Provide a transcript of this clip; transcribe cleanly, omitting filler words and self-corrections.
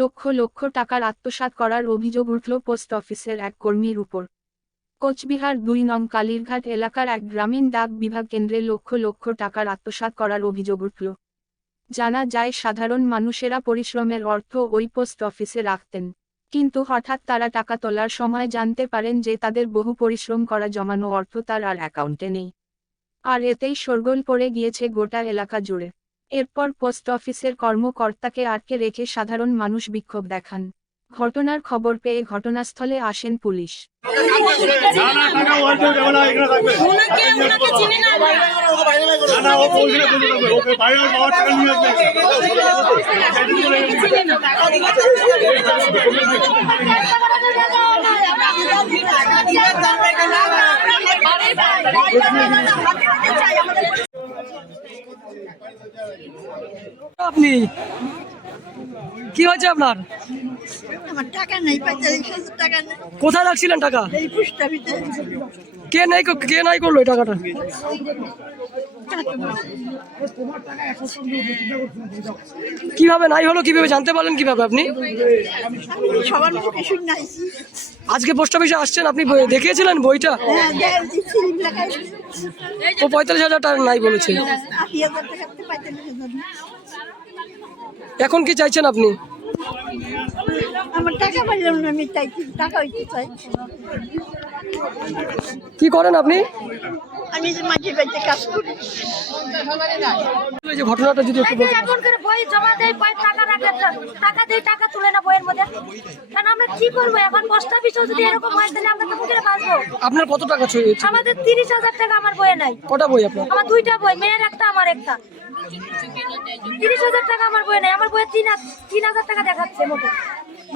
লক্ষ লক্ষ টাকার আত্মসাৎ করার অভিযোগ উঠল পোস্ট অফিসের এক কর্মীর উপর। কোচবিহার ২ নং কালীরঘাট এলাকার এক গ্রামীণ ডাক বিভাগ কেন্দ্রে লক্ষ লক্ষ টাকার আত্মসাৎ করার অভিযোগ উঠল। জানা যায় সাধারণ মানুষেরা পরিশ্রমের অর্থ ওই পোস্ট অফিসে রাখতেন, কিন্তু হঠাৎ তারা টাকা তোলার সময় জানতে পারেন যে তাদের বহু পরিশ্রম করা জমানো অর্থ তার আর অ্যাকাউন্টে নেই। আর এতেই শোরগোল পড়ে গিয়েছে গোটা এলাকা জুড়ে। এরপর পোস্ট অফিসের কর্মকর্তাকে আটকে রেখে সাধারণ মানুষ বিক্ষোভ দেখান। ঘটনার খবর পেয়ে ঘটনাস্থলে আসেন পুলিশ। আপনি কি হয়েছে আপনার? আমার টাকা নেই, 45,000 টাকা নেই। কোথায় রাখছিলেন টাকা? এই পোস্ট অফিসে। কে নাই করলো এই টাকাটা? কিভাবে নাই হলো, কিভাবে জানতে পারলেন কিভাবে আপনি? সবার মুখে শুনে আইছি। আজকে পোস্ট অফিসে আসছেন, আপনি দেখিয়েছিলেন বইটা? হ্যাঁ, স্লিপ লেখায় ও 45,000 টাকা নাই বলেছে। 80,000 টাকা তো 45,000 না। এখন কি চাইছেন আপনি? আমার টাকা পাইলাম না, আমি চাই টাকা হইতে চাই। কি করেন আপনি? আমি যে মাটির বাড়িতে কাজ করি। এই যে ঘটনাটা যদি একটু বলতেন। এমন করে বই জমা দেয়, বই টাকা রাখে, টাকা দেয়, টাকা তুলে না বইয়ের মধ্যে। কারণ আমরা কি করবো এখন? পোস্ট অফিসেও যদি এরকম হয় তাহলে আমরা তো মুখে বাঁচবো। আপনার কত টাকা আছে? আমাদের 30,000 টাকা আমার বইয়ে নাই। কটা বই আপনার? আমার 2টা বই, মেয়ের একটা আমার একটা। 30,000 টাকা আমার বইয়ে নাই, আমার বইয়ে 3,000 টাকা দেখাচ্ছে মোটে।